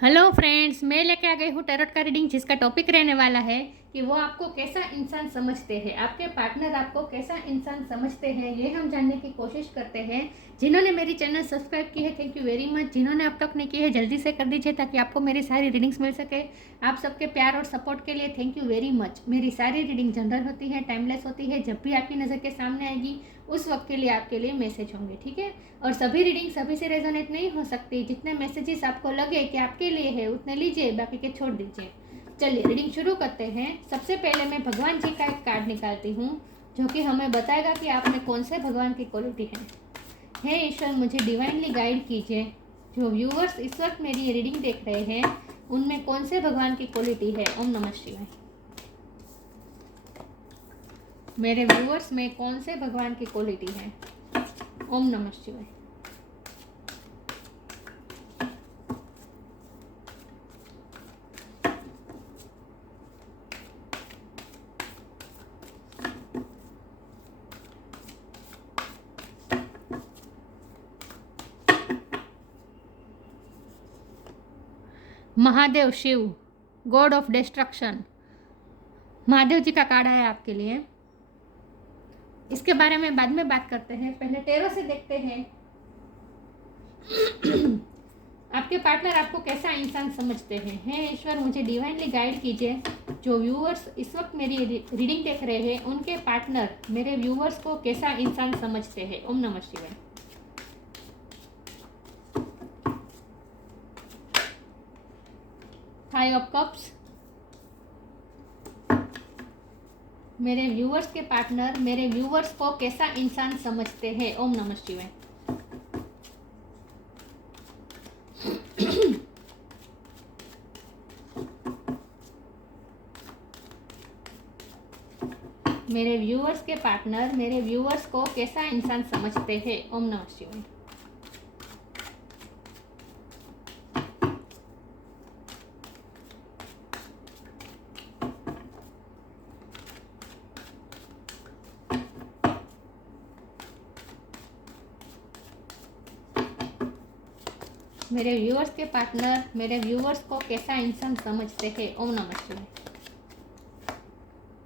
Hello friends, मैं लेके आ गई हूँ टैरोट का रीडिंग, जिसका टॉपिक रहने वाला है कि वो आपको कैसा इंसान समझते हैं, आपके पार्टनर आपको कैसा इंसान समझते हैं, ये हम जानने की कोशिश करते हैं। जिन्होंने मेरी चैनल सब्सक्राइब की है, थैंक यू वेरी मच। जिन्होंने अब तक नहीं की है, जल्दी से कर दीजिए ताकि आपको मेरी सारी रीडिंग्स मिल सके। आप सबके प्यार और सपोर्ट के लिए थैंक यू वेरी मच। मेरी सारी रीडिंग जनरल होती है, टाइमलेस होती है। जब भी आपकी नज़र के सामने आएगी उस वक्त के लिए आपके लिए मैसेज होंगे, ठीक है। और सभी रीडिंग सभी से रेजोनेट नहीं हो सकती। जितने मैसेजेस आपको लगे कि आपके लिए है उतने लीजिए, बाकी के छोड़ दीजिए। चलिए रीडिंग शुरू करते हैं। सबसे पहले मैं भगवान जी का एक कार्ड निकालती हूँ, जो कि हमें बताएगा कि आप में कौन से भगवान की क्वालिटी है। हे ईश्वर, मुझे डिवाइनली गाइड कीजिए। जो व्यूअर्स इस वक्त मेरी ये रीडिंग देख रहे हैं, उनमें कौन से भगवान की क्वालिटी है। ओम नमः शिवाय। मेरे व्यूअर्स में कौन से भगवान की क्वालिटी है। ओम नमः शिवाय। Mahadev Shiv, god of destruction. Mahadev ji का कार्ड है आपके लिए। इसके बारे में बाद में बात करते हैं, पहले टेरो से देखते हैं आपके पार्टनर आपको कैसा इंसान समझते हैं। हे ईश्वर, मुझे डिवाइनली गाइड कीजिए। जो व्यूअर्स इस वक्त मेरी रीडिंग देख रहे हैं, उनके पार्टनर मेरे व्यूअर्स को कैसा इंसान समझते हैं। ओम नमः शिवाय। Five of cups. मेरे व्यूअर्स के पार्टनर मेरे व्यूअर्स को कैसा इंसान समझते हैं। ओम नमः शिवाय। मेरे व्यूअर्स के पार्टनर मेरे व्यूअर्स को कैसा इंसान समझते हैं। ओम नमः शिवाय। मेरे व्यूअर्स के पार्टनर मेरे व्यूअर्स को कैसा इंसान समझते हैं। ओम नमः शिवाय।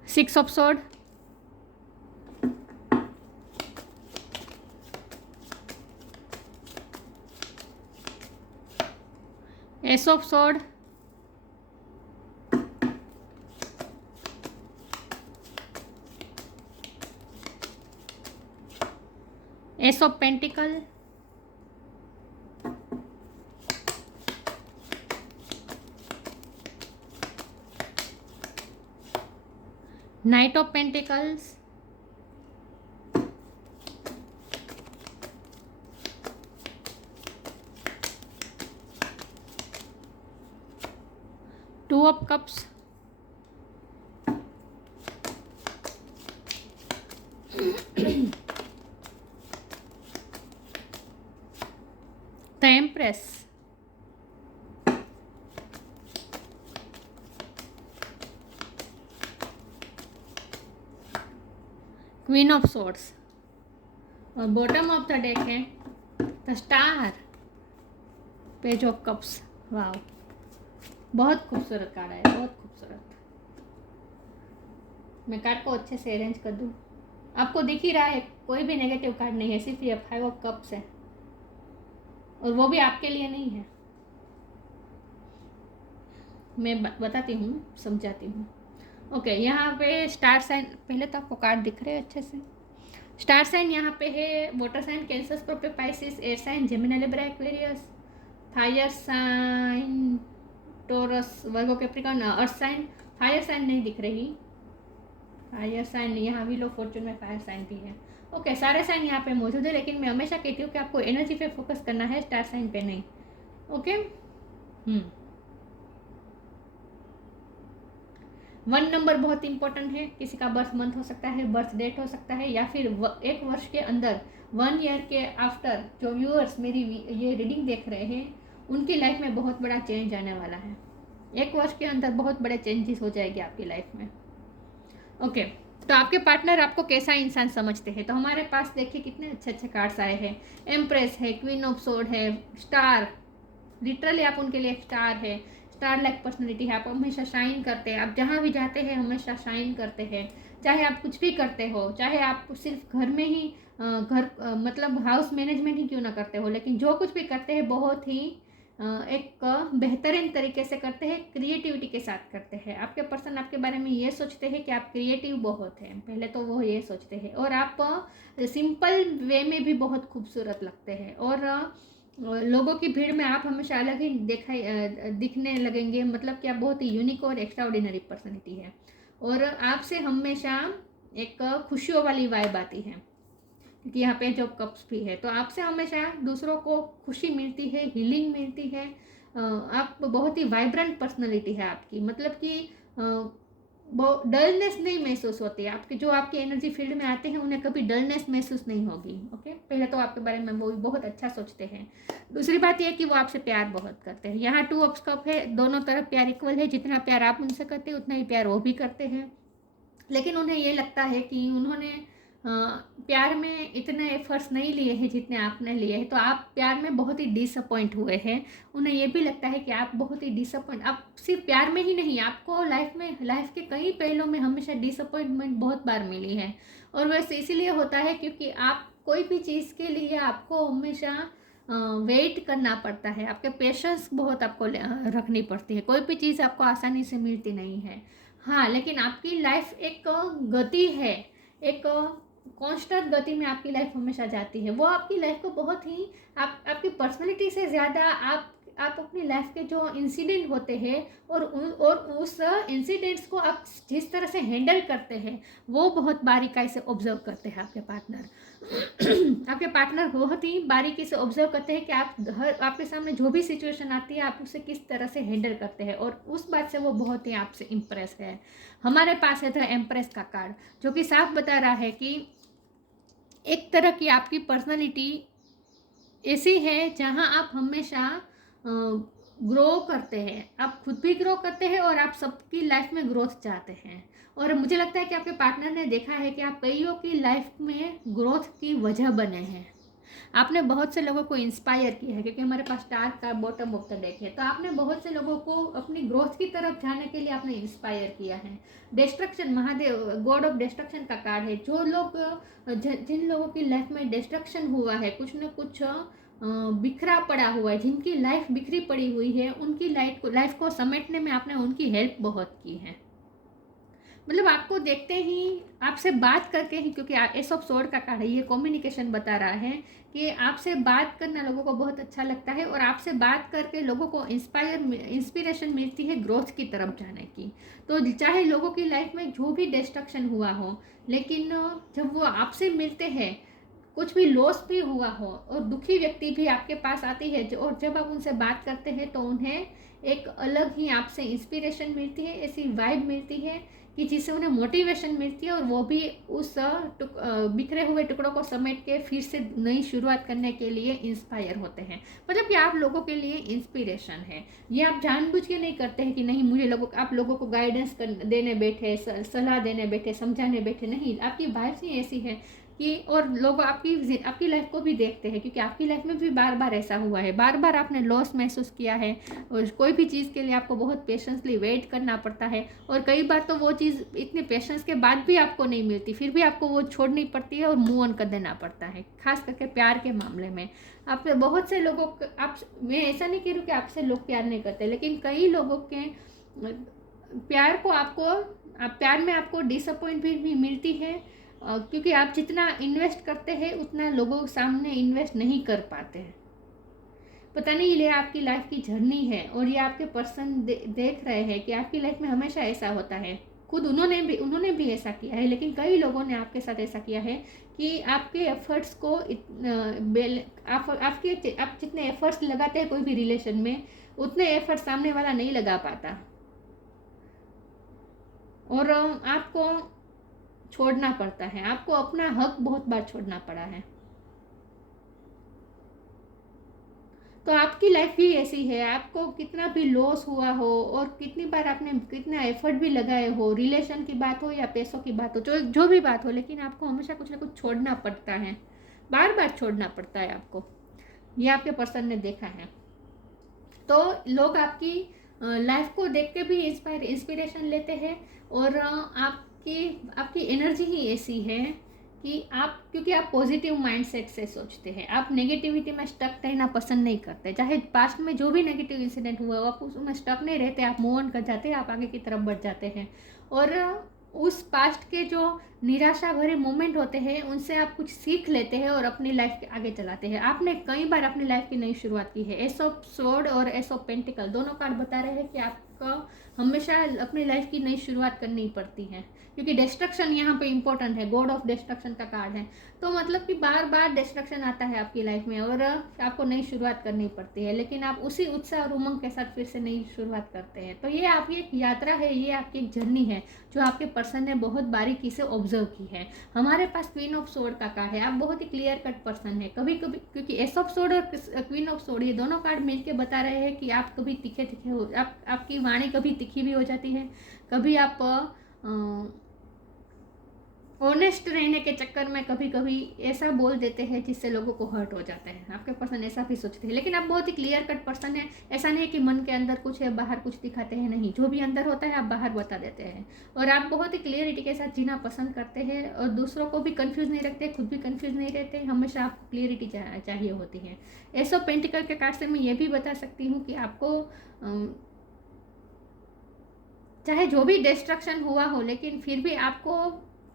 Six of sword, S of sword, S of pentacle, night of pentacles, two of cups, the empress, queen of swords, और बॉटम ऑफ द डेक है the star, page of cups. वाह, बहुत खूबसूरत कार्ड है, बहुत खूबसूरत। मैं कार्ड को अच्छे से अरेंज कर दूँ। आपको दिख ही रहा है, कोई भी नेगेटिव कार्ड नहीं है, सिर्फ ये फाइव ऑफ कप्स है, और वो भी आपके लिए नहीं है। मैं बताती हूँ, समझाती हूँ। ओके, यहाँ पे स्टार साइन, पहले तो आपको कार्ड दिख रहे हैं अच्छे से। स्टार साइन यहाँ पे है water sign Cancer, Scorpio, Pisces, air sign Gemini, Libra, Aquarius, fire sign Taurus, Virgo, Capricorn, earth sign. Fire sign नहीं दिख रही, फायर साइन यहाँ भी लो फॉर्चून में फायर साइन भी है। ओके, सारे साइन यहाँ पे मौजूद है, लेकिन मैं हमेशा कहती हूँ कि आपको एनर्जी पे फोकस करना है, स्टार साइन पे नहीं। ओके। वन नंबर बहुत इंपॉर्टेंट है। किसी का बर्थ मंथ हो सकता है, बर्थ डेट हो सकता है, या फिर एक वर्ष के अंदर, 1 ईयर के आफ्टर, जो व्यूअर्स मेरी ये रीडिंग देख रहे हैं, उनकी लाइफ में बहुत बड़ा चेंज आने वाला है। एक वर्ष के अंदर बहुत बड़े चेंजेस हो जाएंगे आपकी लाइफ में। ओके, तो आपके पार्टनर आपको कैसा इंसान समझते हैं। तो हमारे पास देखिए कितने अच्छे अच्छे कार्ड्स आए हैं। एम्प्रेस है, क्वीन ऑफ सोर्ड है, स्टार, लिटरली आप उनके लिए एक स्टार है, स्टार लाइक पर्सनैलिटी है। आप हमेशा शाइन करते हैं, आप जहाँ भी जाते हैं हमेशा शाइन करते हैं। चाहे आप कुछ भी करते हो, चाहे आप सिर्फ घर में ही मतलब हाउस मैनेजमेंट ही क्यों ना करते हो, लेकिन जो कुछ भी करते हैं बहुत ही एक बेहतरीन तरीके से करते हैं, क्रिएटिविटी के साथ करते हैं। आपके पर्सन आपके बारे में ये सोचते हैं कि आप क्रिएटिव बहुत हैं, पहले तो वो ये सोचते हैं। और आप सिंपल वे में भी बहुत खूबसूरत लगते हैं, और लोगों की भीड़ में आप हमेशा अलग ही दिखने लगेंगे। मतलब कि आप बहुत ही यूनिक और एक्स्ट्राऑर्डिनरी पर्सनैलिटी है, और आपसे हमेशा एक खुशियों वाली वाइब आती है, क्योंकि यहाँ पे जो कप्स भी है, तो आपसे हमेशा दूसरों को खुशी मिलती है, हीलिंग मिलती है। आप बहुत ही वाइब्रेंट पर्सनैलिटी है आपकी, मतलब कि डलनेस नहीं महसूस होती है आपकी। जो आपकी एनर्जी फील्ड में आते हैं उन्हें कभी डलनेस महसूस नहीं होगी। ओके, पहले तो आपके बारे में वो बहुत अच्छा सोचते हैं। दूसरी बात यह कि वो आपसे प्यार बहुत करते हैं। यहाँ 2 ऑफ कप है, दोनों तरफ प्यार इक्वल है। जितना प्यार आप उनसे करते हैं उतना ही प्यार वो भी करते हैं, लेकिन उन्हें ये लगता है कि उन्होंने प्यार में इतने एफर्ट्स नहीं लिए हैं जितने आपने लिए हैं, तो आप प्यार में बहुत ही डिसअपॉइंट हुए हैं। उन्हें ये भी लगता है कि आप बहुत ही डिसअपॉइंट, आप सिर्फ प्यार में ही नहीं, आपको लाइफ के कई पहलुओं में हमेशा डिसअपॉइंटमेंट बहुत बार मिली है। और वैसे इसीलिए होता है क्योंकि आप कोई भी चीज़ के लिए आपको हमेशा वेट करना पड़ता है। आपके पेशेंस बहुत आपको रखनी पड़ती है। कोई भी चीज़ आपको आसानी से मिलती नहीं है। हाँ, लेकिन आपकी लाइफ एक गति है, एक कांस्टेंट गति में आपकी लाइफ हमेशा जाती है। वो आपकी लाइफ को बहुत ही आपकी पर्सनैलिटी से ज़्यादा आप अपनी लाइफ के जो इंसिडेंट होते हैं और उस इंसिडेंट्स को आप जिस तरह से हैंडल करते हैं वो बहुत बारीकाई से ऑब्जर्व करते हैं आपके पार्टनर। आपके पार्टनर बहुत ही बारीकी से ऑब्जर्व करते हैं कि आपके सामने जो भी सिचुएशन आती है आप उसे किस तरह से हैंडल करते हैं, और उस बात से वो बहुत ही आपसे इम्प्रेस है। हमारे पास है द एम्प्रेस का कार्ड, जो कि साफ बता रहा है कि एक तरह की आपकी पर्सनालिटी ऐसी है जहां आप हमेशा ग्रो करते हैं। आप खुद भी ग्रो करते हैं और आप सबकी लाइफ में ग्रोथ चाहते हैं। और मुझे लगता है कि आपके पार्टनर ने देखा है कि आप कईयों की लाइफ में ग्रोथ की वजह बने हैं। आपने बहुत से लोगों को इंस्पायर किया है, क्योंकि हमारे पास स्टार का बॉटम ऑफ द डेक है, तो आपने बहुत से लोगों को अपनी ग्रोथ की तरफ जाने के लिए आपने इंस्पायर किया है। Destruction, Mahadev God of destruction का कार्ड है। जो लोग जिन लोगों की लाइफ में डिस्ट्रक्शन हुआ है, कुछ न कुछ बिखरा पड़ा हुआ है, जिनकी लाइफ बिखरी पड़ी हुई है, उनकी लाइफ को समेटने में आपने उनकी हेल्प बहुत की है। मतलब आपको देखते ही, आपसे बात करके ही, क्योंकि एस ऑफ सोर्ड का कार्ड है, ये कम्युनिकेशन बता रहा है कि आपसे बात करना लोगों को बहुत अच्छा लगता है, और आपसे बात करके लोगों को इंस्पिरेशन मिलती है ग्रोथ की तरफ जाने की। तो चाहे लोगों की लाइफ में जो भी डिस्ट्रक्शन हुआ हो, लेकिन जब वो आपसे मिलते हैं, कुछ भी लॉस भी हुआ हो, और दुखी व्यक्ति भी आपके पास आती है, और जब आप उनसे बात करते हैं तो उन्हें एक अलग ही आपसे इंस्पिरेशन मिलती है, ऐसी वाइब मिलती है कि जिससे उन्हें मोटिवेशन मिलती है, और वो भी उस बिखरे हुए टुकड़ों को समेट के फिर से नई शुरुआत करने के लिए इंस्पायर होते हैं। मतलब कि आप लोगों के लिए इंस्पिरेशन है। ये आप जानबूझ के नहीं करते हैं कि नहीं मुझे आप लोगों को गाइडेंस देने बैठे, सलाह देने बैठे, समझाने बैठे, नहीं। आपकी वाइब्स ही ऐसी है कि, और लोग आपकी लाइफ को भी देखते हैं, क्योंकि आपकी लाइफ में भी बार बार ऐसा हुआ है, बार बार आपने लॉस महसूस किया है, और कोई भी चीज़ के लिए आपको बहुत पेशेंसली वेट करना पड़ता है, और कई बार तो वो चीज़ इतने पेशेंस के बाद भी आपको नहीं मिलती, फिर भी आपको वो छोड़नी पड़ती है और मूव ऑन कर देना पड़ता है। खास करके प्यार के मामले में आपसे बहुत से लोगों मैं ऐसा नहीं कह रही हूँ कि आपसे लोग प्यार नहीं करते, लेकिन कई लोगों के प्यार में आपको डिसअपॉइंट भी मिलती है, क्योंकि आप जितना इन्वेस्ट करते हैं उतना लोगों के सामने इन्वेस्ट नहीं कर पाते हैं। पता नहीं ये आपकी लाइफ की जर्नी है, और ये आपके पर्सन देख रहे हैं कि आपकी लाइफ में हमेशा ऐसा होता है। खुद उन्होंने भी ऐसा किया है, लेकिन कई लोगों ने आपके साथ ऐसा किया है कि आपके एफर्ट्स को आप जितने एफर्ट्स लगाते हैं कोई भी रिलेशन में, उतने एफर्ट्स सामने वाला नहीं लगा पाता, और आपको छोड़ना पड़ता है। आपको अपना हक बहुत बार छोड़ना पड़ा है। तो आपकी लाइफ भी ऐसी है, आपको कितना भी लॉस हुआ हो, और कितनी बार आपने कितना एफर्ट भी लगाए हो, रिलेशन की बात हो या पैसों की बात हो, जो भी बात हो, लेकिन आपको हमेशा कुछ ना कुछ छोड़ना पड़ता है, बार बार छोड़ना पड़ता है आपको। ये आपके पर्सन ने देखा है। तो लोग आपकी लाइफ को देख के भी इंस्पिरेशन लेते हैं। और आपकी आपकी एनर्जी ही ऐसी है कि क्योंकि आप पॉजिटिव माइंडसेट से सोचते हैं, आप नेगेटिविटी में स्टक रहना पसंद नहीं करते। चाहे पास्ट में जो भी नेगेटिव इंसिडेंट हुआ हो, आप उसमें स्टक नहीं रहते, आप मूव ऑन कर जाते हैं, आप आगे की तरफ बढ़ जाते हैं। और उस पास्ट के जो निराशा भरे मोमेंट होते हैं उनसे आप कुछ सीख लेते हैं और अपनी लाइफ के आगे चलाते हैं। आपने कई बार अपनी लाइफ की नई शुरुआत की है। एस ऑफ स्वॉर्ड और एस ऑफ पेंटिकल दोनों कार्ड बता रहे हैं कि आपको हमेशा अपनी लाइफ की नई शुरुआत करनी पड़ती है, क्योंकि डिस्ट्रक्शन यहाँ पे इंपॉर्टेंट है। गॉड ऑफ डिस्ट्रक्शन का कार्ड है, तो मतलब कि बार बार डिस्ट्रक्शन आता है आपकी लाइफ में और आपको नई शुरुआत करनी पड़ती है, लेकिन आप उसी उत्साह और उमंग के साथ फिर से नई शुरुआत करते हैं। तो ये आपकी एक यात्रा है, ये आपकी एक जर्नी है जो आपके पर्सन ने बहुत बारीकी से ऑब्जर्व की है। हमारे पास क्वीन ऑफ सोर्ड का कार्ड है। आप बहुत ही क्लियर कट पर्सन है। कभी कभी क्योंकि एस ऑफ सोर्ड और क्वीन ऑफ सोर्ड ये दोनों कार्ड मिलकर बता रहे हैं कि आप कभी तीखे तीखे हो, आपकी वाणी कभी तीखी भी हो जाती है, कभी आप ऑनेस्ट रहने के चक्कर में कभी कभी ऐसा बोल देते हैं जिससे लोगों को हर्ट हो जाता है। आपके पर्सन ऐसा भी सोचते हैं, लेकिन आप बहुत ही क्लियर कट पर्सन है। ऐसा नहीं है कि मन के अंदर कुछ है बाहर कुछ दिखाते हैं, नहीं, जो भी अंदर होता है आप बाहर बता देते हैं। और आप बहुत ही क्लियरिटी के साथ जीना पसंद करते हैं और दूसरों को भी कंफ्यूज नहीं रखते, खुद भी कंफ्यूज नहीं रहते। हमेशा आपको क्लियरिटी चाहिए होती है। एस ऑफ पेंटिकल के कार्ड से मैं ये भी बता सकती हूँ कि आपको चाहे जो भी डिस्ट्रक्शन हुआ हो, लेकिन फिर भी आपको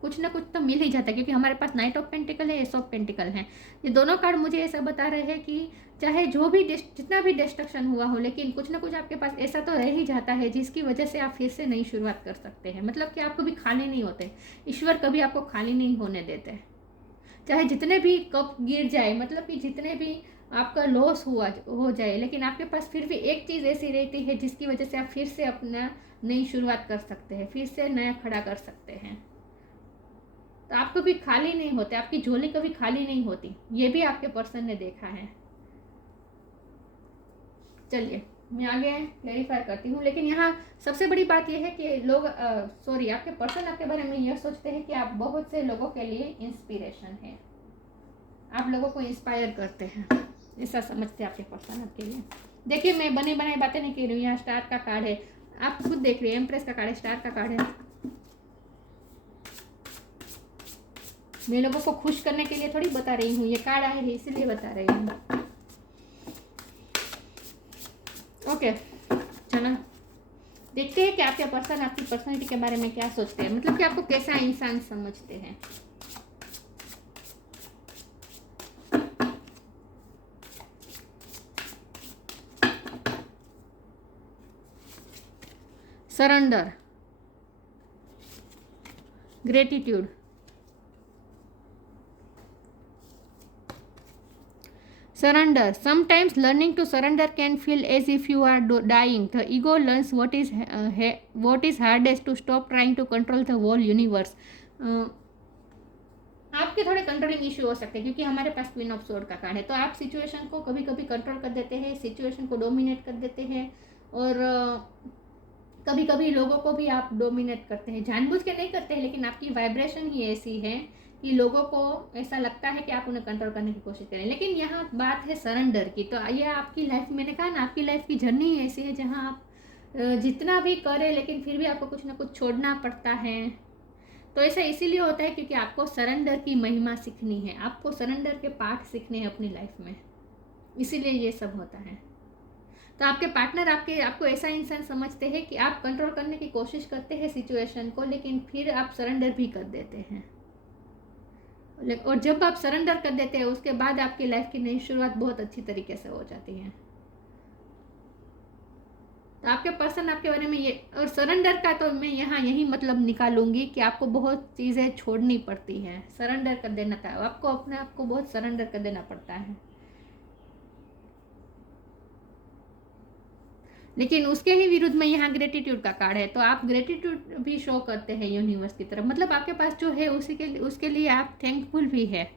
कुछ ना कुछ तो मिल ही जाता है, क्योंकि हमारे पास नाइट ऑफ पेंटिकल है, एस ऑफ पेंटिकल है। ये दोनों कार्ड मुझे ऐसा बता रहे हैं कि चाहे जो भी जितना भी डिस्ट्रक्शन हुआ हो, लेकिन कुछ ना कुछ आपके पास ऐसा तो रह ही जाता है जिसकी वजह से आप फिर से नई शुरुआत कर सकते हैं। मतलब कि आप कभी खाली नहीं होते, ईश्वर कभी आपको खाली नहीं होने देते। चाहे जितने भी कप गिर जाए, मतलब कि जितने भी आपका लॉस हो जाए, लेकिन आपके पास फिर भी एक चीज़ ऐसी रहती है जिसकी वजह से आप फिर से अपना नई शुरुआत कर सकते हैं, फिर से नया खड़ा कर सकते हैं। तो आप कभी खाली नहीं होते, आपकी झोली कभी खाली नहीं होती, ये भी आपके पर्सन ने देखा है। चलिए मैं आगे क्लैरिफाई करती हूँ। लेकिन यहाँ सबसे बड़ी बात यह है कि लोग आपके पर्सन आपके बारे में यह सोचते हैं कि आप बहुत से लोगों के लिए इंस्पिरेशन है, आप लोगों को इंस्पायर करते हैं, ऐसा समझते हैं आपके पर्सन आपके लिए। देखिए मैं बनी बनाई बातें नहीं कह रही हूँ। यहाँ स्टार का कार्ड है, आप खुद देख रहे हैं, एम्प्रेस का कार्ड है, स्टार का कार्ड है। मैं लोगों को खुश करने के लिए थोड़ी बता रही हूँ, ये कार्ड आए हैं इसीलिए बता रही हूँ। ओके चलो देखते हैं कि आपके पर्सन आपकी पर्सनैलिटी के बारे में क्या सोचते हैं, मतलब कि आपको कैसा इंसान समझते हैं। Surrender, gratitude, surrender. Sometimes learning to surrender can feel as if you are dying. The ego learns what is hardest to stop trying to control the whole universe. आपके थोड़े कंट्रोलिंग इश्यू हो सकते हैं क्योंकि हमारे पास क्वीन ऑफ सोर्ड का card है। तो आप सिचुएशन को कभी कभी कंट्रोल कर देते हैं, सिचुएशन को डोमिनेट कर देते हैं और कभी कभी लोगों को भी आप डोमिनेट करते हैं। जानबूझ के नहीं करते हैं, लेकिन आपकी वाइब्रेशन ही ऐसी है कि लोगों को ऐसा लगता है कि आप उन्हें कंट्रोल करने की कोशिश करें। लेकिन यहाँ बात है सरेंडर की। तो ये आपकी लाइफ, मैंने कहा ना, आपकी लाइफ की जर्नी ही ऐसी है जहाँ आप जितना भी करें लेकिन फिर भी आपको कुछ ना कुछ छोड़ना पड़ता है। तो ऐसा इसीलिए होता है क्योंकि आपको सरेंडर की महिमा सीखनी है, आपको सरेंडर के पाठ सीखने हैं अपनी लाइफ में, इसीलिए ये सब होता है। तो आपके पार्टनर आपको ऐसा इंसान समझते हैं कि आप कंट्रोल करने की कोशिश करते हैं सिचुएशन को, लेकिन फिर आप सरेंडर भी कर देते हैं। और जब आप सरेंडर कर देते हैं उसके बाद आपकी लाइफ की नई शुरुआत बहुत अच्छी तरीके से हो जाती है। तो आपके पर्सन आपके बारे में ये, और सरेंडर का तो मैं यहाँ यही मतलब निकालूंगी कि आपको बहुत चीज़ें छोड़नी पड़ती हैं, सरेंडर कर देना था आपको, अपने आप को बहुत सरेंडर कर देना पड़ता है। लेकिन उसके ही विरुद्ध में यहाँ ग्रेटिट्यूड का कार्ड है। तो आप ग्रेटिट्यूड भी शो करते हैं यूनिवर्स की तरफ, मतलब आपके पास जो है उसके लिए आप थैंकफुल भी है।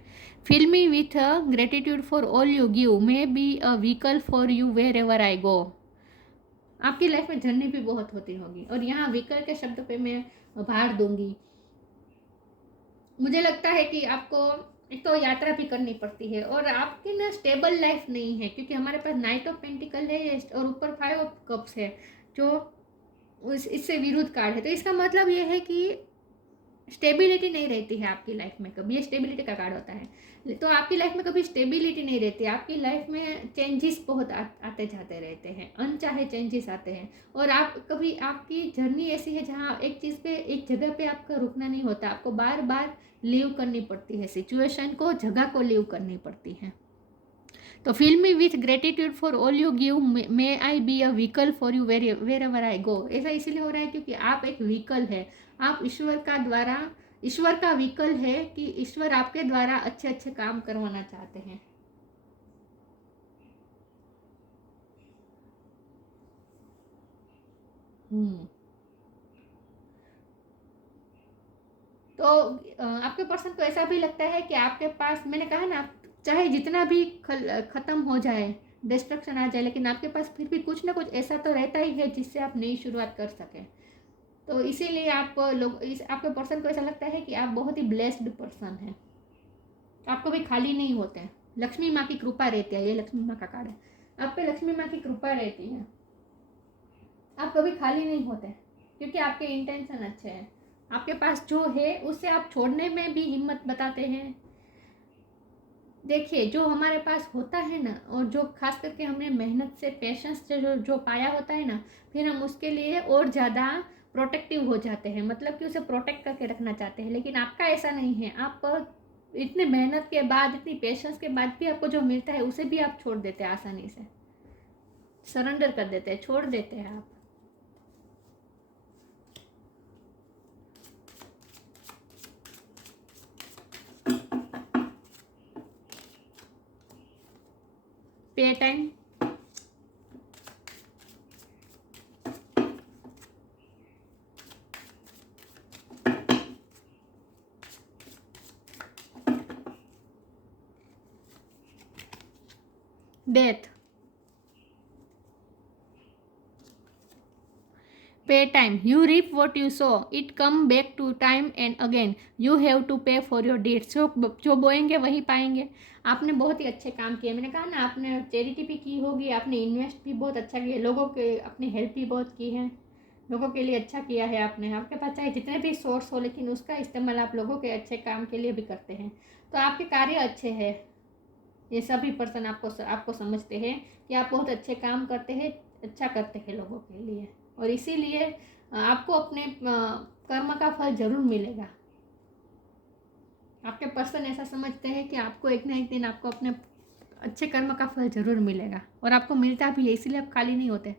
Fill me with gratitude for all you give, may be a vehicle for you wherever I go. आपकी लाइफ में जर्नी भी बहुत होती होगी, और यहाँ व्हीकल के शब्द पे मैं भार दूंगी। मुझे लगता है कि आपको एक तो यात्रा भी करनी पड़ती है, और आपकी ना स्टेबल लाइफ नहीं है, क्योंकि हमारे पास नाइट ऑफ पेंटिकल है और ऊपर 5 ऑफ कप्स है, जो इससे विरुद्ध कार्ड है। तो इसका मतलब ये है कि स्टेबिलिटी नहीं रहती है आपकी लाइफ में कभी, ये स्टेबिलिटी का कार्ड होता है। तो आपकी लाइफ में कभी स्टेबिलिटी नहीं रहती, आपकी लाइफ में चेंजेस बहुत आते जाते रहते हैं, अनचाहे चेंजेस आते हैं। और आप कभी, आपकी जर्नी ऐसी है जहाँ एक चीज़ पे, एक जगह पे आपका रुकना नहीं होता, आपको बार बार लीव करनी पड़ती है, सिचुएशन को, जगह को लीव करनी पड़ती है। तो feel me with gratitude for all you give, may I be a vehicle for you wherever I go. ऐसा इसीलिए हो रहा है क्योंकि आप एक व्हीकल है, आप ईश्वर का व्हीकल है, कि ईश्वर आपके द्वारा अच्छे अच्छे काम करवाना चाहते हैं। तो आपके पर्सन को ऐसा भी लगता है कि आपके पास, मैंने कहा ना, चाहे जितना भी खत्म हो जाए, डिस्ट्रक्शन आ जाए, लेकिन आपके पास फिर भी कुछ ना कुछ ऐसा तो रहता ही है जिससे आप नई शुरुआत कर सकें। तो इसीलिए आप लोग, आपके पर्सन को ऐसा लगता है कि आप बहुत ही ब्लेस्ड पर्सन हैं, आप कभी खाली नहीं होते हैं, लक्ष्मी माँ की कृपा रहती है, ये लक्ष्मी माँ का कार्ड है, आप पे लक्ष्मी माँ की कृपा रहती है, आप कभी खाली नहीं होते, क्योंकि आपके इंटेंशन अच्छे हैं, आपके पास जो है उससे आप छोड़ने में भी हिम्मत बताते हैं। देखिए, जो हमारे पास होता है ना, और जो खास करके हमने मेहनत से, पेशेंस से जो पाया होता है ना, फिर हम उसके लिए और ज़्यादा प्रोटेक्टिव हो जाते हैं, मतलब कि उसे प्रोटेक्ट करके रखना चाहते हैं। लेकिन आपका ऐसा नहीं है, आप इतनी मेहनत के बाद, इतनी पेशेंस के बाद भी आपको जो मिलता है उसे भी आप छोड़ देते हैं, आसानी से सरेंडर कर देते हैं, छोड़ देते हैं आप। Pay time, death, pay time, you reap what you sow, it come back to time and again, you have to pay for your deeds. जो बोएंगे वही पाएंगे। आपने बहुत ही अच्छे काम किए, मैंने कहा ना, आपने चैरिटी भी की होगी, आपने इन्वेस्ट भी बहुत अच्छा किया, लोगों के अपनी हेल्प भी बहुत की है, लोगों के लिए अच्छा किया है आपने। आपके पास चाहे जितने भी सोर्स हो, लेकिन उसका इस्तेमाल आप लोगों के अच्छे काम के लिए भी करते हैं। तो आपके कार्य अच्छे हैं, ये सभी पर्सन आपको समझते हैं कि आप बहुत अच्छे काम करते हैं, अच्छा करते हैं लोगों के लिए, और इसीलिए आपको अपने कर्म का फल जरूर मिलेगा। आपके पर्सन ऐसा समझते हैं कि आपको एक ना एक दिन आपको अपने अच्छे कर्म का फल जरूर मिलेगा, और आपको मिलता भी है, इसीलिए आप खाली नहीं होते।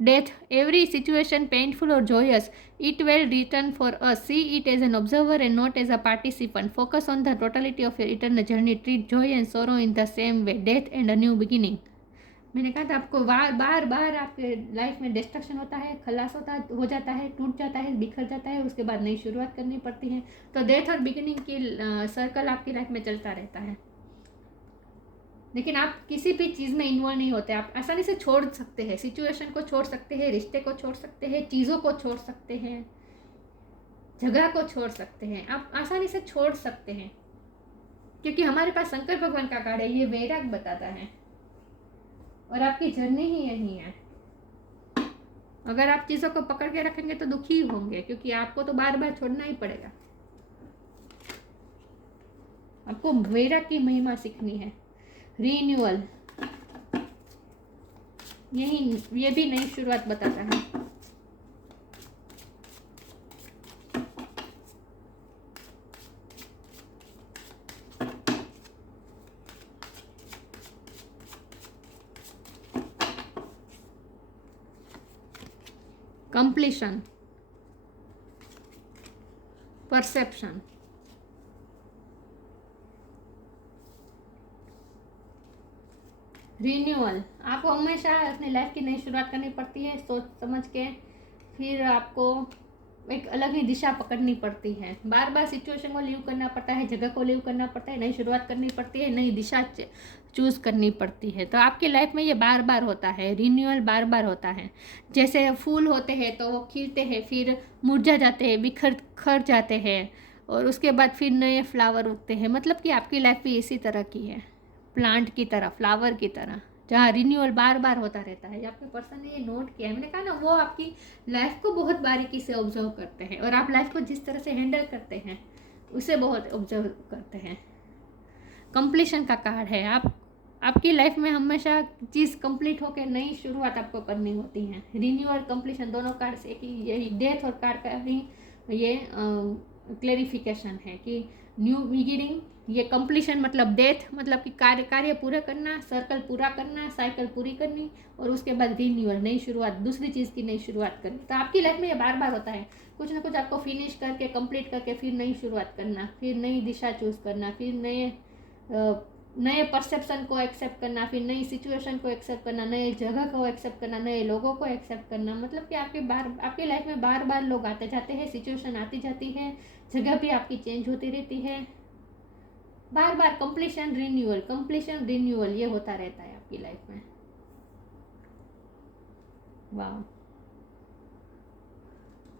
डेथ, एवरी सिचुएशन पेनफुल और joyous, it will return for us, see it as an observer and not as a participant, focus on the totality of your eternal journey, treat joy and sorrow in the same way, death and a new beginning। मैंने कहा था आपको, बार बार बार आपके life में destruction होता है, खलास हो जाता है, टूट जाता है, बिखर जाता है, उसके बाद नई शुरुआत करनी पड़ती है। तो डेथ और बिगिनिंग की सर्कल आपकी लाइफ में चलता रहता है, लेकिन आप किसी भी चीज़ में इन्वॉल्व नहीं होते। आप आसानी से छोड़ सकते हैं, सिचुएशन को छोड़ सकते हैं, रिश्ते को छोड़ सकते हैं, चीज़ों को छोड़ सकते हैं, जगह को छोड़ सकते हैं, आप आसानी से छोड़ सकते हैं, क्योंकि हमारे पास शंकर भगवान का कार्ड है, ये वैराग बताता है, और आपकी जर्नी ही यही है। अगर आप चीज़ों को पकड़ के रखेंगे तो दुखी होंगे, क्योंकि आपको तो बार बार छोड़ना ही पड़ेगा। आपको वैराग की महिमा सीखनी है। रीन्यूअल, ये भी नई शुरुआत बताता है। Completion, perception, renewal. आपको हमेशा अपनी लाइफ की नई शुरुआत करनी पड़ती है, सोच समझ के, फिर आपको एक अलग ही दिशा पकड़नी पड़ती है, बार बार सिचुएशन को लीव करना पड़ता है, जगह को लीव करना पड़ता है, नई शुरुआत करनी पड़ती है, नई दिशा चूज़ करनी पड़ती है। तो आपकी लाइफ में ये बार बार होता है, रिन्यूअल बार बार होता है। जैसे फूल होते हैं तो वो खिलते हैं, फिर मुरझा जाते हैं, बिखर खर जाते हैं, और उसके बाद फिर नए फ्लावर उगते हैं। मतलब कि आपकी लाइफ भी इसी तरह की है, प्लांट की तरह, फ्लावर की तरह, जहाँ रिन्यूअल बार बार होता रहता है। आपके पर्सन ने ये नोट किया है, मैंने कहा ना, वो आपकी लाइफ को बहुत बारीकी से ऑब्जर्व करते हैं और आप लाइफ को जिस तरह से हैंडल करते हैं उसे बहुत ऑब्जर्व करते हैं। कंप्लीशन का कार्ड है। आपकी लाइफ में हमेशा चीज़ कंप्लीट होकर नई शुरुआत आपको करनी होती है। रिन्यूअल, कंप्लीशन दोनों कार्ड से एक ही, यही डेथ और कार्ड का भी ये क्लेरिफिकेशन है कि न्यू बिगिनिंग, ये कंप्लीशन मतलब डेथ, मतलब कि कार्य पूरा करना, सर्कल पूरा करना, साइकिल पूरी करनी, और उसके बाद रिन्यूअल, नई शुरुआत, दूसरी चीज़ की नई शुरुआत करनी। तो आपकी लाइफ में ये बार बार होता है, कुछ ना कुछ आपको फिनिश करके, कंप्लीट करके फिर नई शुरुआत करना, फिर नई दिशा चूज करना, फिर नए परसेप्शन को एक्सेप्ट करना, फिर नई सिचुएशन को एक्सेप्ट करना, नए जगह को एक्सेप्ट करना, नए लोगों को एक्सेप्ट करना। मतलब कि आपकी लाइफ में बार बार लोग आते जाते हैं, सिचुएशन आती जाती है, जगह भी आपकी चेंज होती रहती है, बार बार कंप्लीशन रिन्यूअल ये होता रहता है आपकी लाइफ में। वाह,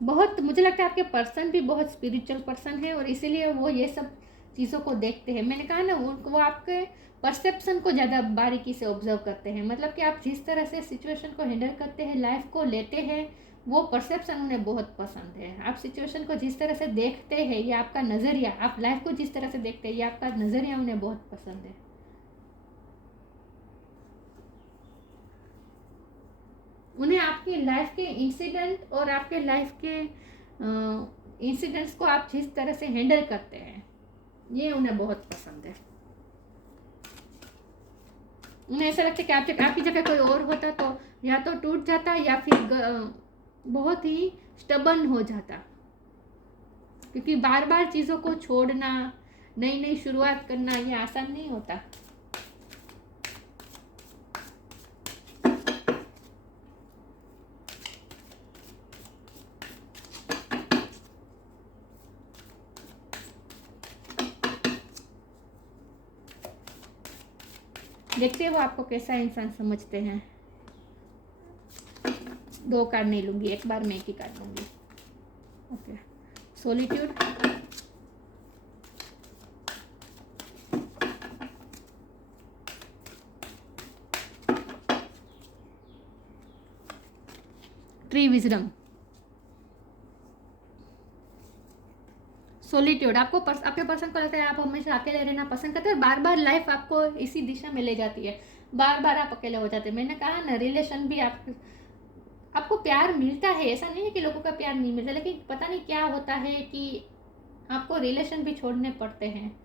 बहुत, मुझे लगता है आपके पर्सन भी बहुत स्पिरिचुअल पर्सन है और इसीलिए वो ये सब चीज़ों को देखते हैं। मैंने कहा ना, वो आपके परसेप्शन को ज़्यादा बारीकी से ऑब्जर्व करते हैं। मतलब कि आप जिस तरह से सिचुएशन को हैंडल करते हैं, लाइफ को लेते हैं, वो परसेप्शन उन्हें बहुत पसंद है। आप सिचुएशन को जिस तरह से देखते हैं, ये आपका नज़रिया, आप लाइफ को जिस तरह से देखते हैं, ये आपका नज़रिया उन्हें बहुत पसंद है। उन्हें आपकी लाइफ के इंसिडेंट और आपके लाइफ के इंसिडेंट्स को आप जिस तरह से हैंडल करते हैं, ये उन्हें बहुत पसंद है। उन्हें ऐसा लगता है कि आपकी जगह कोई और होता तो या तो टूट जाता या फिर बहुत ही स्टबन हो जाता, क्योंकि बार बार चीज़ों को छोड़ना, नई नई शुरुआत करना, ये आसान नहीं होता। देखते हैं वो आपको कैसा इंसान समझते हैं। 2 कार्ड नहीं लूंगी, एक बार में एक ही कार्ड लूंगी। Okay, solitude, tree wisdom, solitude. आपके पर्सन को लगता है आप हमेशा अकेले रहना पसंद करते हैं, बार बार लाइफ आपको इसी दिशा में ले जाती है, बार बार आप अकेले हो जाते हैं। मैंने कहा ना, रिलेशन भी आपको प्यार मिलता है, ऐसा नहीं है कि लोगों का प्यार नहीं मिलता, लेकिन पता नहीं क्या होता है कि आपको रिलेशन भी छोड़ने पड़ते हैं।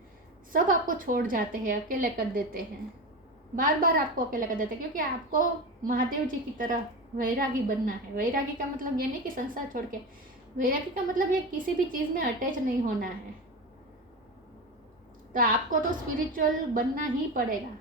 सब आपको छोड़ जाते हैं, अकेले कर देते हैं, बार बार आपको अकेले कर देते हैं, क्योंकि आपको महादेव जी की तरह वैरागी बनना है। वैरागी का मतलब ये नहीं कि संसार छोड़ के, वैरागी का मतलब ये किसी भी चीज़ में अटैच नहीं होना है। तो आपको तो स्पिरिचुअल बनना ही पड़ेगा,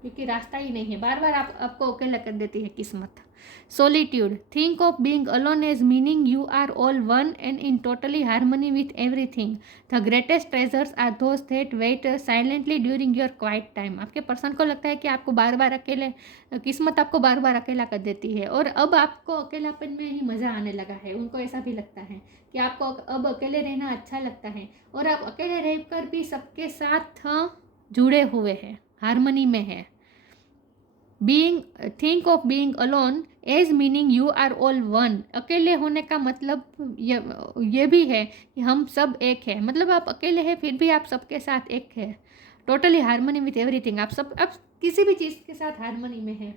क्योंकि रास्ता ही नहीं है। बार बार आपको अकेला कर देती है किस्मत। Solitude. Think of being alone as meaning you are all one and in totally harmony with everything. The greatest treasures are those that wait silently during your quiet time. आपके पर्सन को लगता है कि आपको बार बार किस्मत आपको बार बार अकेला कर देती है और अब आपको अकेलापन में ही मज़ा आने लगा है। उनको ऐसा भी लगता है कि आपको अब अकेले रहना अच्छा लगता है और आप अकेले रहकर भी सबके साथ जुड़े हुए हैं, हारमोनी में है। Think of being alone as meaning you are all one. अकेले होने का मतलब ये भी है कि हम सब एक है, मतलब आप अकेले हैं फिर भी आप सबके साथ एक है। Totally harmony with everything. आप किसी भी चीज़ के साथ हारमोनी में है,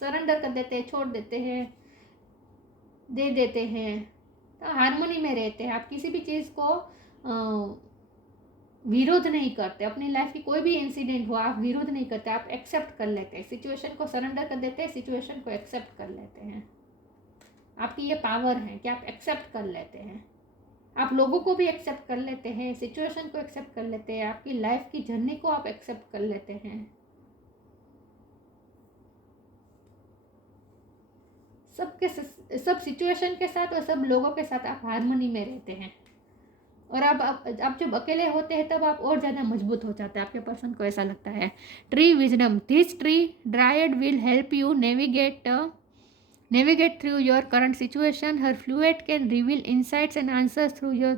सरेंडर कर देते हैं, छोड़ देते हैं, दे देते हैं, तो हारमोनी में रहते हैं। आप किसी भी चीज़ को विरोध नहीं करते। अपनी लाइफ की कोई भी इंसिडेंट हो, आप विरोध नहीं करते, आप एक्सेप्ट कर लेते हैं। सिचुएशन को सरेंडर कर देते हैं, सिचुएशन को एक्सेप्ट कर लेते हैं। आपकी ये पावर है कि आप एक्सेप्ट कर लेते हैं। आप लोगों को भी एक्सेप्ट कर लेते हैं, सिचुएशन को एक्सेप्ट कर लेते हैं, आपकी लाइफ की जर्नी को आप एक्सेप्ट कर लेते हैं। सब सिचुएशन के साथ और सब लोगों के साथ आप हारमोनी में रहते हैं। और आप जब अकेले होते हैं तब आप और ज़्यादा मजबूत हो जाते हैं। आपके पर्सन को ऐसा लगता है। Tree wisdom. This tree dried will help you navigate through your current situation. Her fluid can reveal insights and answers through your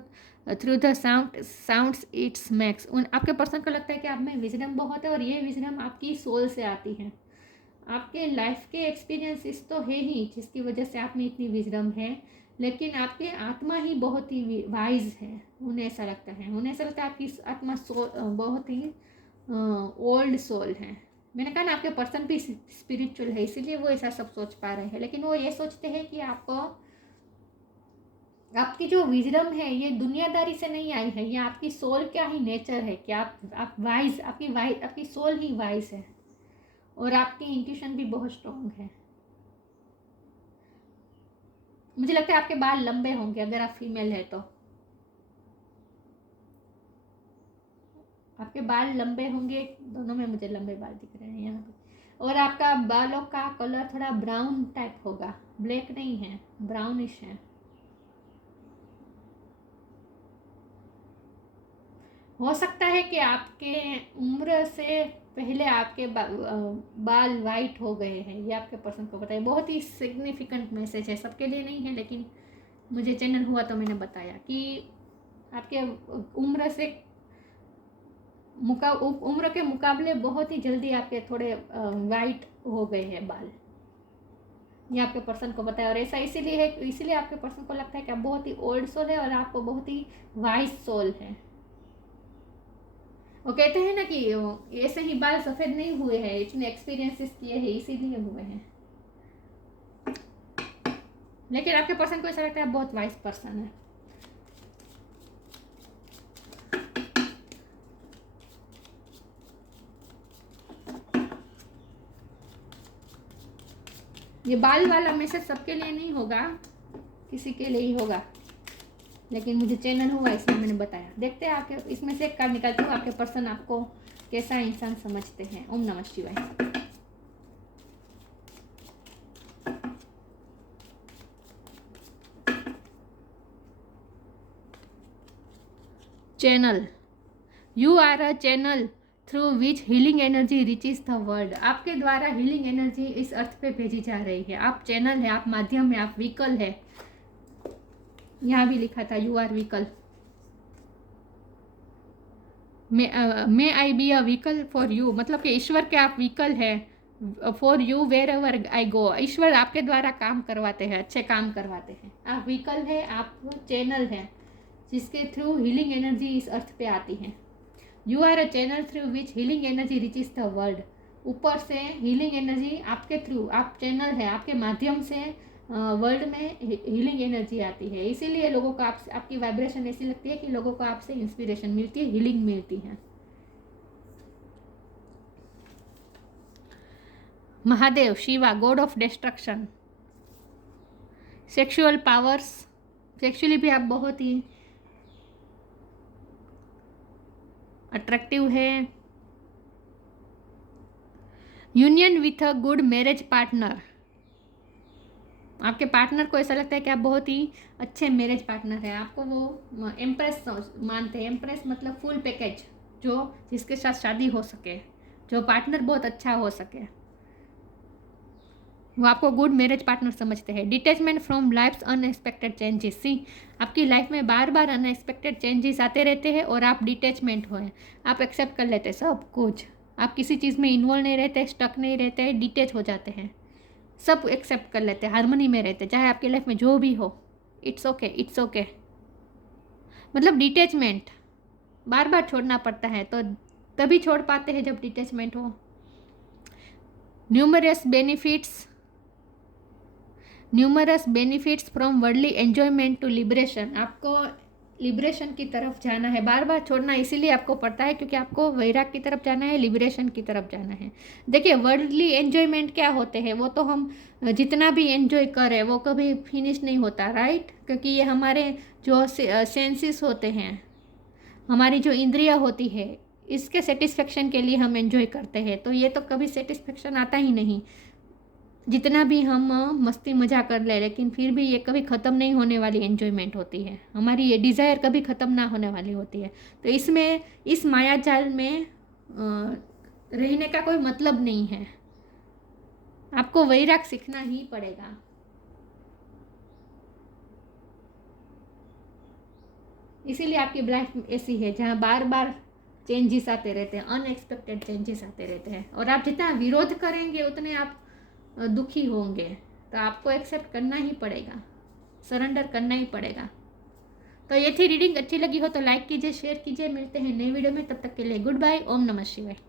through the sounds it's max. उन आपके पर्सन को लगता है कि आप में विजडम बहुत है और ये विजडम आपकी सोल से आती है। आपके लाइफ के एक्सपीरियंसेस तो है ही जिसकी वजह से आप में इतनी विजडम है, लेकिन आपके आत्मा ही बहुत ही वाइज है। उन्हें ऐसा लगता है आपकी आत्मा बहुत ही ओल्ड सोल है। मैंने कहा ना आपके पर्सन भी स्पिरिचुअल है, इसीलिए वो ऐसा सब सोच पा रहे हैं। लेकिन वो ये सोचते हैं कि आपको आपकी जो विजडम है ये दुनियादारी से नहीं आई है, ये आपकी सोल का ही नेचर है कि आप वाइज, आपकी सोल ही वाइज है और आपकी इंट्यूशन भी बहुत स्ट्रॉन्ग है। मुझे लगता है आपके बाल लंबे होंगे अगर आप फीमेल है तो, आपके बाल लंबे होंगे, दोनों में मुझे लंबे बाल दिख रहे हैं यहाँ पे। और आपका बालों का कलर थोड़ा ब्राउन टाइप होगा, ब्लैक नहीं है, ब्राउनिश है। हो सकता है कि आपके उम्र से पहले आपके बाल वाइट हो गए हैं, ये आपके पर्सन को बताइए। बहुत ही सिग्निफिकेंट मैसेज है, सबके लिए नहीं है, लेकिन मुझे चैनल हुआ तो मैंने बताया कि आपके उम्र से उम्र के मुकाबले बहुत ही जल्दी आपके थोड़े वाइट हो गए हैं बाल, ये आपके पर्सन को बताया। और ऐसा इसीलिए है, इसीलिए आपके पर्सन को लगता है कि आप बहुत ही ओल्ड सोल है और आपको बहुत ही वाइज सोल है। वो कहते हैं ना कि ऐसे ही बाल सफ़ेद नहीं हुए हैं, इतने एक्सपीरियंसेस किए हैं इसीलिए हुए हैं। लेकिन आपके पर्सन को ऐसा लगता है आप बहुत वाइज पर्सन है। ये बाल वाला मैसेज सबके लिए नहीं होगा, किसी के लिए ही होगा, लेकिन मुझे चैनल हुआ इसलिए मैंने बताया। देखते हैं आपके इसमें से एक कार्ड निकालती हूँ, आपके पर्सन आपको कैसा इंसान समझते हैं। ओम नमः शिवाय। Channel, you are a channel through which healing energy reaches the world. आपके द्वारा हीलिंग एनर्जी इस अर्थ पे भेजी जा रही है। आप चैनल है, आप माध्यम है, आप व्हीकल है। यहाँ भी लिखा था you are vehicle. May I be a vehicle for you, मतलब कि ईश्वर के आप व्हीकल है for you wherever I go. ईश्वर आपके द्वारा काम करवाते हैं, अच्छे काम करवाते हैं। आप व्हीकल है, आप चैनल है जिसके थ्रू हीलिंग एनर्जी इस अर्थ पे आती है। You are a channel through which healing energy reaches the world. ऊपर से हीलिंग एनर्जी आपके थ्रू, आप चैनल है, आपके माध्यम से वर्ल्ड में हीलिंग एनर्जी आती है। इसीलिए लोगों को आपकी वाइब्रेशन ऐसी लगती है कि लोगों को आपसे इंस्पिरेशन मिलती है, हीलिंग मिलती है। Mahadev, Shiva, God of destruction, sexual powers, sexually भी आप बहुत ही अट्रैक्टिव है। Union with a good marriage partner, आपके पार्टनर को ऐसा लगता है कि आप बहुत ही अच्छे मैरिज पार्टनर हैं। आपको वो एम्प्रेस मानते हैं। एम्प्रेस मतलब फुल पैकेज, जो जिसके साथ शादी हो सके, जो पार्टनर बहुत अच्छा हो सके, वो आपको गुड मैरिज पार्टनर समझते हैं। Detachment from life's unexpected changes, see आपकी लाइफ में बार बार अनएक्सपेक्टेड चेंजेस आते रहते हैं और आप डिटैचमेंट हो, आप एक्सेप्ट कर लेते हैं सब कुछ। आप किसी चीज़ में इन्वॉल्व नहीं रहते, स्टक नहीं रहते, डिटैच हो जाते हैं, सब एक्सेप्ट कर लेते हैं, हार्मनी में रहते हैं, चाहे आपकी लाइफ में जो भी हो। It's okay, it's okay. मतलब डिटैचमेंट बार बार छोड़ना पड़ता है, तो तभी छोड़ पाते हैं जब डिटैचमेंट हो। Numerous benefits from worldly enjoyment to liberation, आपको लिबरेशन की तरफ जाना है। बार बार छोड़ना इसीलिए आपको पड़ता है क्योंकि आपको वैराग की तरफ जाना है, लिबरेशन की तरफ जाना है। देखिए वर्ल्डली एन्जॉयमेंट क्या होते हैं, वो तो हम जितना भी एन्जॉय करें वो कभी फिनिश नहीं होता, राइट। क्योंकि ये हमारे जो सेंसेस होते हैं, हमारी जो इंद्रियां होती है, इसके सेटिस्फेक्शन के लिए हम एन्जॉय करते हैं, तो ये तो कभी सेटिस्फेक्शन आता ही नहीं। जितना भी हम मस्ती मजा कर ले, लेकिन फिर भी ये कभी ख़त्म नहीं होने वाली एन्जॉयमेंट होती है। हमारी ये डिज़ायर कभी ख़त्म ना होने वाली होती है। तो इसमें इस माया जाल में रहने का कोई मतलब नहीं है। आपको वैराग सीखना ही पड़ेगा। इसीलिए आपकी लाइफ ऐसी है जहाँ बार बार चेंजेस आते रहते हैं, अनएक्सपेक्टेड चेंजेस आते रहते हैं, और आप जितना विरोध करेंगे उतने आप दुखी होंगे। तो आपको एक्सेप्ट करना ही पड़ेगा, सरेंडर करना ही पड़ेगा। तो ये थी रीडिंग। अच्छी लगी हो तो लाइक कीजिए, शेयर कीजिए। मिलते हैं नए वीडियो में, तब तक के लिए गुड बाय। ओम नमः शिवाय।